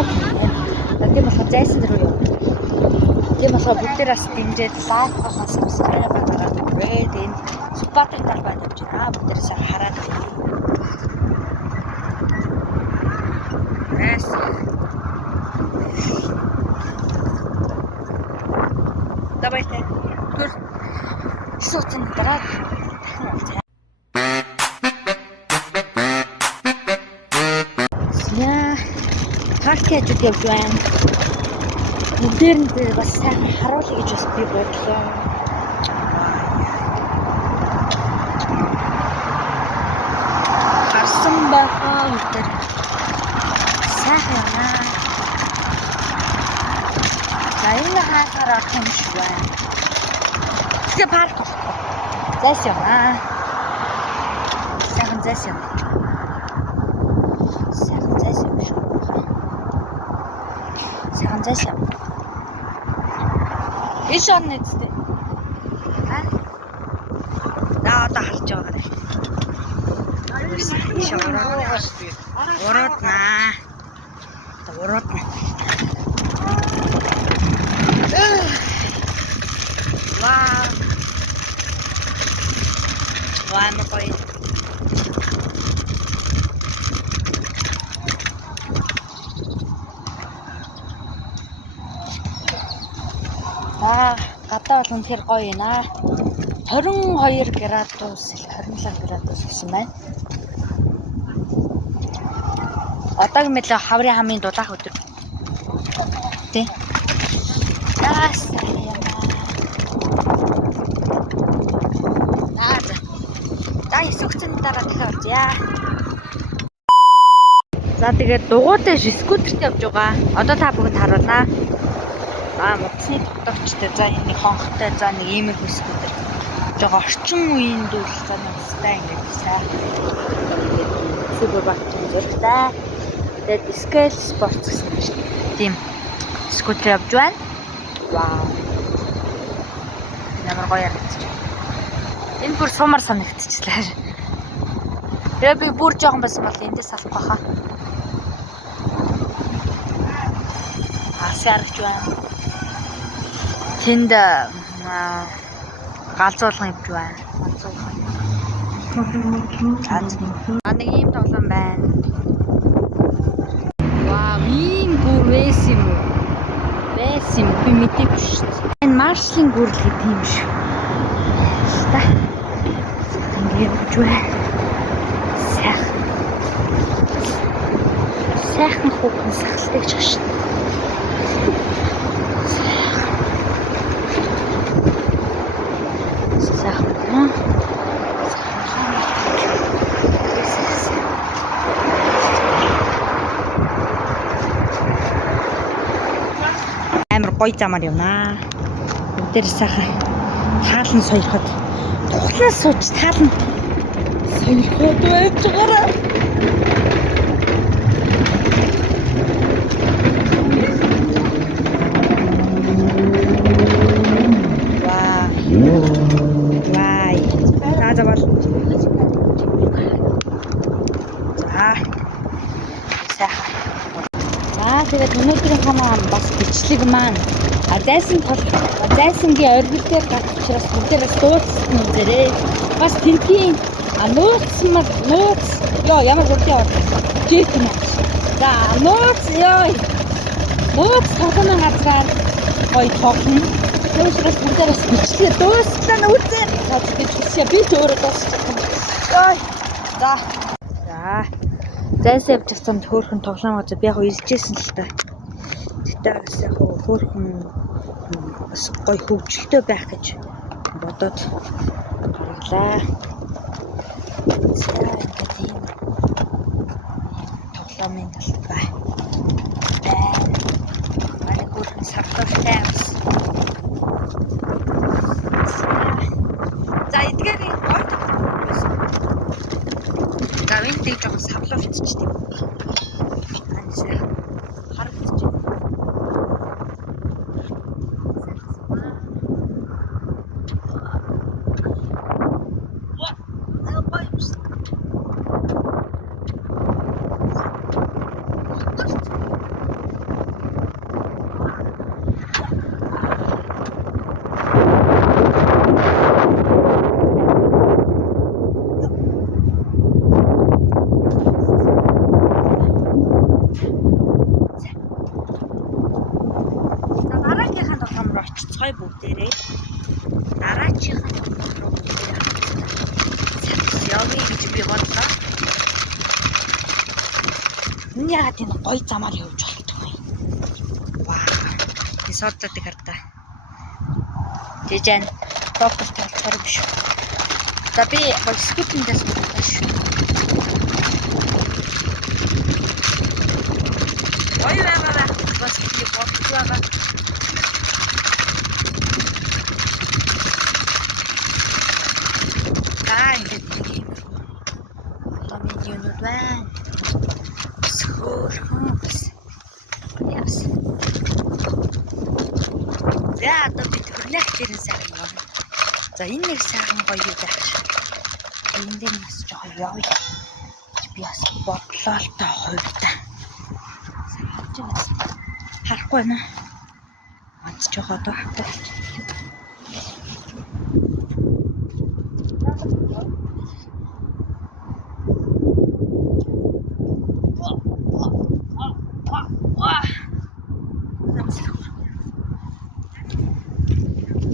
одоо тийм болохоор зайсан дээр юу. Тийм болохоор бүгдээр бас дэмжиж лайкаас subscribe гаргаад тэгээд энэ спотер талбайд явж байна. Бүгдээрээс хараад байна. Yes. Давайте. Түр сууцсан дараа дахин уулзъя. Яа, паркэж явж байна. Модерн дээр бас сайхан харуулъя гэж бас би бодлоо. Харсан байгаа өдөр сайхан байна. За энэ хаалгаар орох юм шиг байна. Тэгээ парк зайс юм аа. Сайхан зайс юм. Сайхан зайс юм шүү. Сайхан зайс юм. Иш орно үстэй. Аа? Одоо харж байгаа нэ. Иш орно. Урууднаа. Уруудна. Вау. Вау, мой. Гадаа бол үнэхээр гоё байна. 22 градус, 27 градус гэсэн байна. Одоогийн мэдлээ хаврын хамгийн дулаах өдөр. Тэ. Согцны дараа дахиад оръё. За тэгээд дугуйтай скутерт явж байгаа. Одоо та бүгд харуулнаа. Модсны тогтоогчтой, за энэ хонхтой, за нэг иймэрхүү скутер. Жого орчин үеийн дүүл за настай ингэж сайхан. Супер батон зуртай. Тэгээд Scale Sports гэсэн тийм скутер явж байна. Вау. Ямар гоё харагдчих. Энэ бүр сумар санагдчихлаа. Тэгээ би бүр жоохон байсан бол эндээс салах байхаа. Асарч байна. Тэнд галзуулган явж байна. Нэг ийм тоглоом байна. Вау, ийм гүр вэс юм уу? Вэс юм би мэдээгүй шүү дээ. Энэ маршлын гүрл гэдэг юм шүү. Ингээд явж байна. Сайхан хүүхэн сахалтай гэж байна. Сайхан. Амар гоё замаар явнаа. Бүгдээр сайхан таалан соёроход тухлаас сууж таалан соёроход байж байгаараа. Тэгээд өнөөдрийн хамаа бас бичлэг маань зайсангийн оргил дээр гарч учраас бүгдээрээс дуудсан үзээрэй. Бас тэнтийн нууц ямар хүрдээ яваад жит юм. За нууц тоглоомын газраар гоё тоглоно. Түүнээс бүгдээрээс бичлэг дууссан үзээ. Гэж хүсье би өөрөө дуусчихсан. За. Зайсан явж байгаа хөөрхөн тоглоом газар би яг иржсэн л та. Тэгтээ бас яг хөөрхөн бас гоё хөвгөлтэй байх гэж бодоод гаргалаа. Ингээд ийм тоглоомын талбай. Манай хөөрхөн сардуултай бас. За эдгээр гоё тоглоом байсан. За энэ тийм жоохон савлуулчихчих тийм. Харагдчих. би бодлоо. Энэ яагаад энэ гоё замаар явж болтгоо юм. Вау. Би соддаг хартаа. Тэжэн фокус талцаар биш. За би бол скутерээс бодож шүү. Ой яагаад бас би бодож байгаа. Ингээд томид юунууд байна. Сөхөрхөс. Яс. За одоо бид хөрлөх дээрэн сайхан юм. За энэ нэг сайхан гоё юу байх шиг. Энд дээр бас жоохон явъя. Би бас бодлоо л таа хувьдаа. Харахгүй байна. Мад жоохон одоо хатдаг.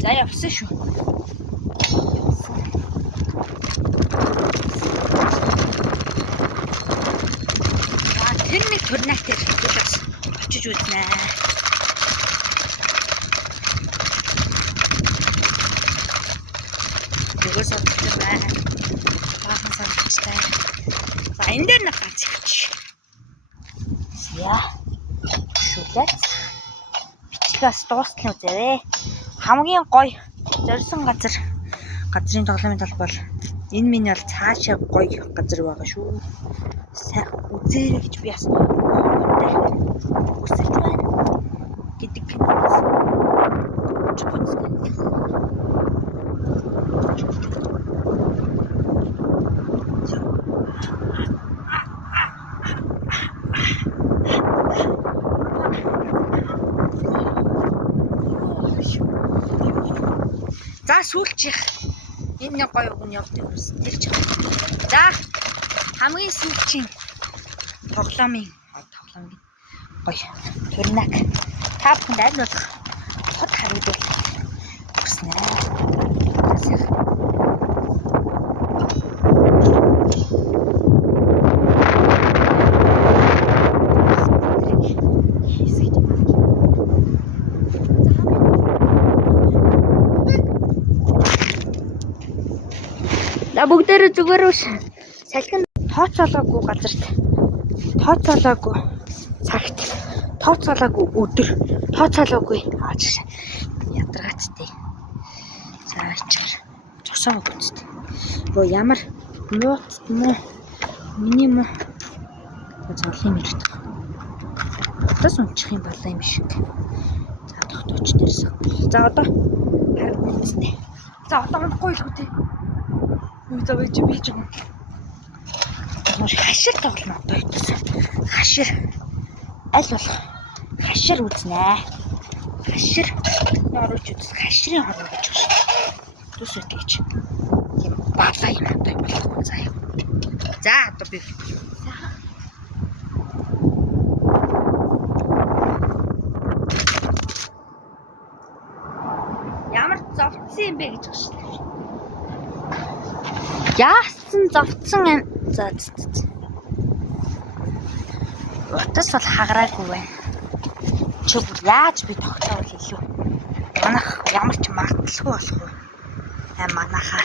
За явсан шүү. Тэр нэг турнак дээр хэвчээс очиж үзнэ. Тэгээс очих байна. Баахан санагдчихтай. За энэ дээр нэг ганц ихч. Яа. Шүлээд. Бичгээс дуусна үзээрэй. Хамгийн гоё зорьсон газрын тоглоомын тал бол энэ миний бол цаашаа гоё газар байгаа шүү. Сайхан үзээрэй гэж би бас хүсэж байна гэдэг киноос. За сүүлчих энэ нэг гоё үг нь явдаг юмс тэр ч. За хамгийн сүүлчийн тоглоомын гоё турнак та бүхэнд аль болох хот харагдвал хүснэ. За бүгдээрээ зүгээр үү салхин тооцоолоогүй газарт тооцоолоогүй цагт тооцоолоогүй өдөр тооцоолоогүй ааш ядаргацтэй. За ичээр жосоо гүцтэй. Оо ямар муут муу миний муу зорлын мөрөд. Тас унчих юм болоо юм шиг. За тогтооч дээрсэн. За одоо харагдана үстэй. За одоо унахгүй л үү тий. За байж бийж юм. Хашир тоглоно одоо итсэн. Хашир аль болох хашир үзнэ. Хашир оруулж үз. Хаширын хорвоо гэж байна. Түс үтгийч. Тийм баалаа юм одоо болохгүй заяа. За одоо би ямар зовцсон юм бэ гэж байна. Яасан зовцсон юм. За. Утас бол хагараагүй байна. Чи бүр яаж би тогтоовол илүү. Манайх ямар ч марталгүй болох вэ? Манайхаа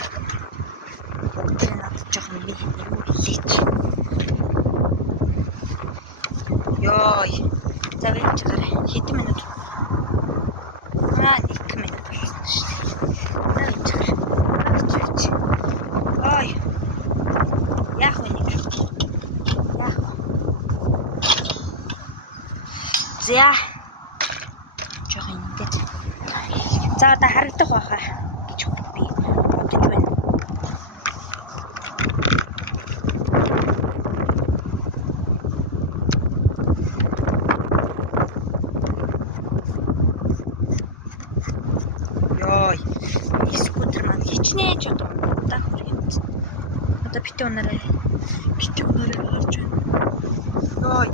бүгдээ надад жоохон хэлээч. Йой. За вэж гараа. Хэдэн минут? 1 минут болсон шүү дээ. За вэж гараа. Ой. Яах вэ? За. Жоохон ингэж. За одоо харагдах байхаа гэж би бодож байна. Йой. Скутер маань хичнээн ч одоо удаан хүрэх юм. Одоо битүү нараа гарч байна. Йой.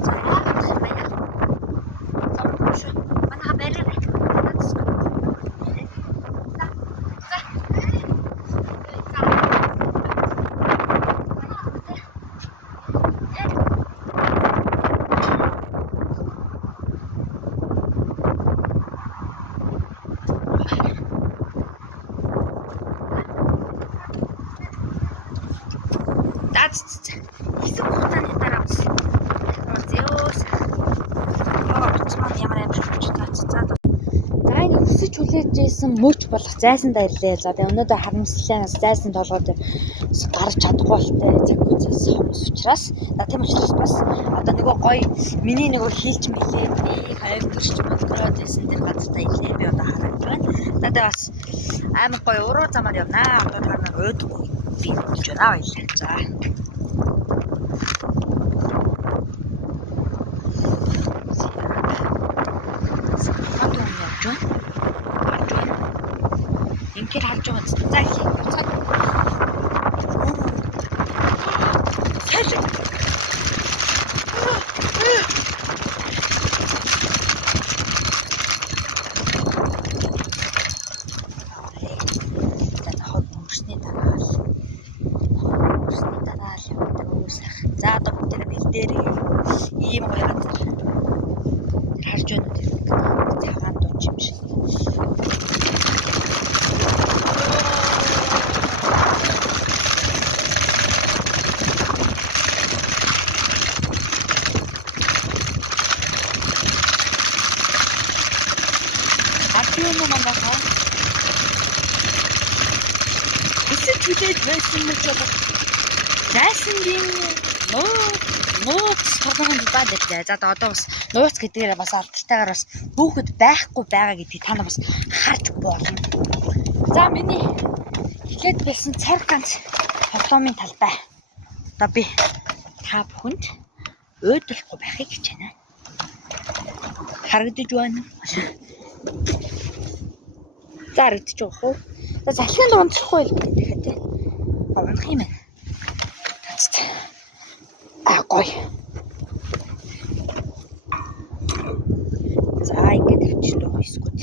Хэсэг хугацааны дараа бас зөөс оцмон ямар амжилт таацсан. За ингэ хүсэж хүлээж ийсэн мөч болох зайсанд ирлээ. За тэгээ өнөөдөр харамслалаас зайсан толгой дээр гарч чадахгүй болтой цаг үеэс хомс учраас тийм учраас бас одоо нөгөө гоё миний нөгөө хийлч мэлээ хавьдэрч мөнгөрөөд байсан тэр газартаа ирлээ. Би одоо хараад байна. За тэгээ бас амар гоё уруу замаар явнаа. Одоо та нар өөдгүй би бодож байна баялаа. За Ингээд харж байгаа зү. За их явцгаа. Сэж. За хот мөсний дараа л явдаг үсэх. За одоо бүгд бэлдээр ийм гоё газар харж байна тэр цагаан дууч юм шиг. Хүсэж хүлээж байсан мөч болох зайсангийн нууц тоглоомд баалаа. За одоо бас нууц гэдгээр бас алдтайгаар бас хүүхэд байхгүй байгаа гэдгийг та нар бас харж болно. За миний хэлээд байсан цар ганц тоглоомын талбай. Одоо би та бүхэнд өөдрөхгүй байхыг хичээнэ. Харагдаж байна. За харагдаж байгаа хөө. За залхинд унцлахгүй л гэдэг тийм. Унах юм байна. Гоё. За ингэж тавьчих дөө скут.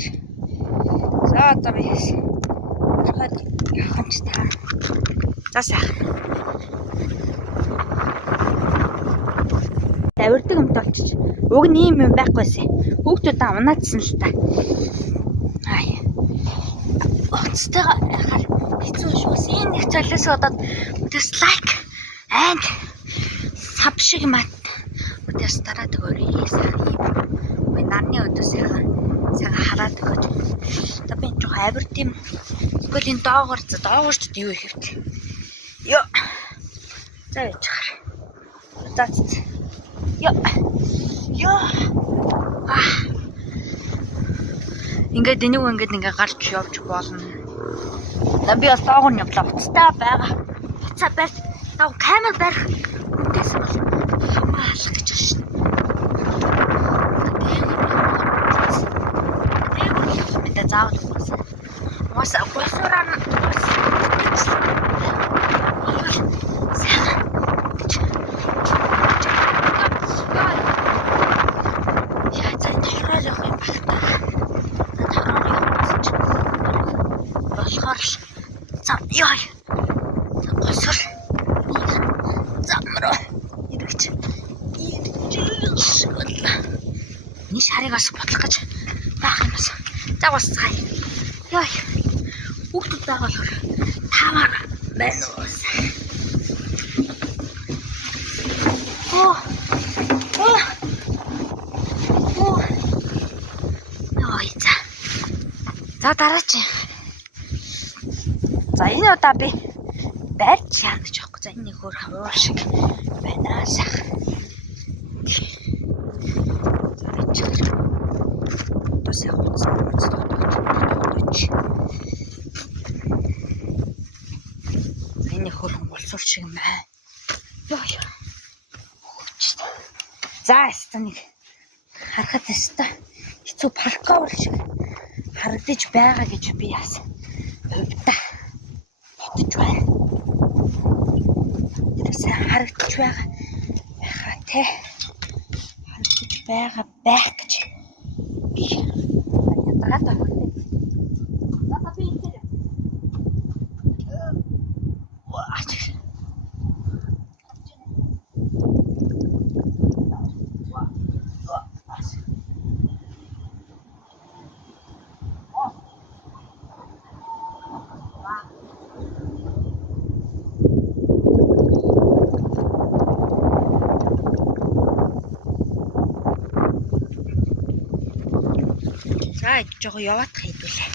За одоо би ороход явах ч та. За сайхан. Авирдаг юмтай болчих. Уг нь ийм юм байхгүйсэн. Хүүхдүүд та унаадсан л та. Ай. Оцтойгоо хэцүү шүүс. Энэ нэг цалиас удаад өдөөс лайк and саб шиг мат өдөөс дараад өгөөрэй. Сайхан юм. Ой нарны өдөөс сайхан хараад өгөөд. Одоо би жоохон авирт юм. Тэгвэл энэ доогоорч юу ихэвт. Йоо. За яж хаа. Заац. Йоо. Ингээд энийг гарч явж болно. Би бас доогор нь явлаа. Уцтай байгаа. Уцаа барь. Тав камер барих. Үндээс бол хамаалах гэж байна шүү. Тэгээд заавал уусаа госоран Яй. Госор. Замраа. Ирвч. Ни шаригаас бодлох гэж байх юм байна. За босцгаая. Яй. Хүүхдүүд байгаа болохоор таваар байна уу? Ой за. За дараач. За энэ удаа би барьж яана гэж аахгүй. За энэ хөр хавар шиг байна сайхан. За ичээр. Тосоо хуц. Энэ хөр болсор шиг юм байна. Йоо. За эстнийг харахад эстэ хэцүү паркур шиг харагдаж байгаа гэж би яасан. Өвдөө бодож байна. Тэрсээ харагдаж байгаа байхаа те. Харагдаж байгаа байх гэж би ядгаад байна. За би энэ. За жоо яваад хайдуулаа.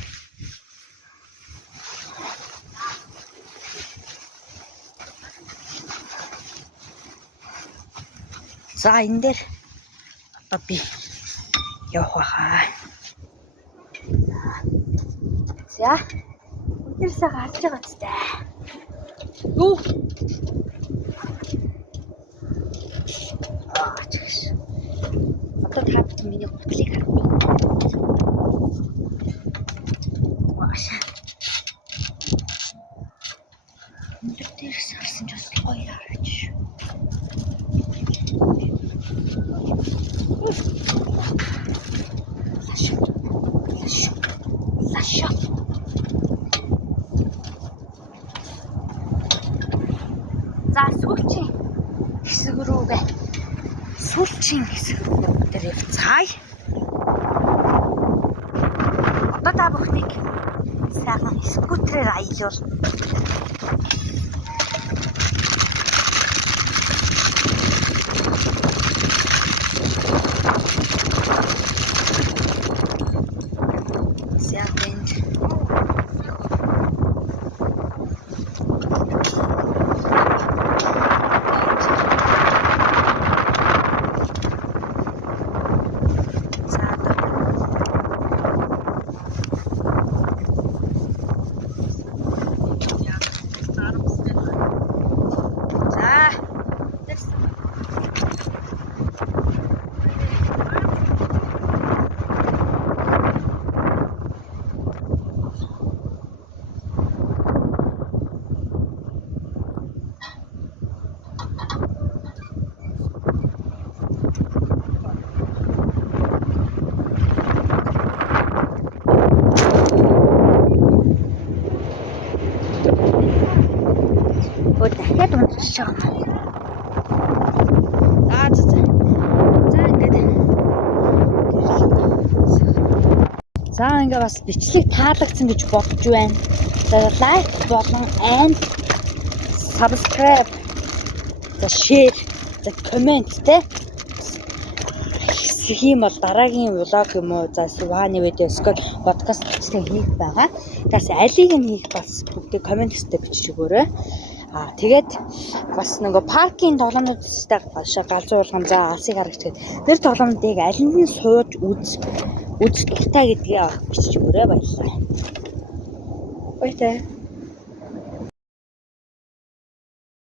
За энэ дээр одоо би явах байхаа. За өдөрсөө гарч байгаа ч таа. Юу? Одоо та бүхэн миний гутлыг харах. Маш. Өндөр дээрс харсан ч бас гоё хараач шүү. Лашо. За сүүлчийн хэсэг рүүгээ. Сүүлчийн хэсэг рүү дээр явцгаая. Одоо та бүхнийг сайхан скутерээр аялуулна. дахиад унтчих байгаа. За ингээ бас бичлэг таалагдсан гэж бодож байна. За лайк болон and subscribe, за share, за comment те. Хийм бол дараагийн влог юм уу? За Суваны видео эсвэл подкаст бичлэг хийх байгаа. Тэгээс алийг нь хийх бас бүгдийг комент хэсгээр бичиж өгөөрэй. Тэгээд бас нөгөө паркийн тоглоомнуудтай галзуурхан за алсыг харагч гэдэг. Тэр тоглоомнуудыг аль нь сууж үзэх дуртай гэдгийг бичиж өгөөрэй. Баярлалаа. Баяртай.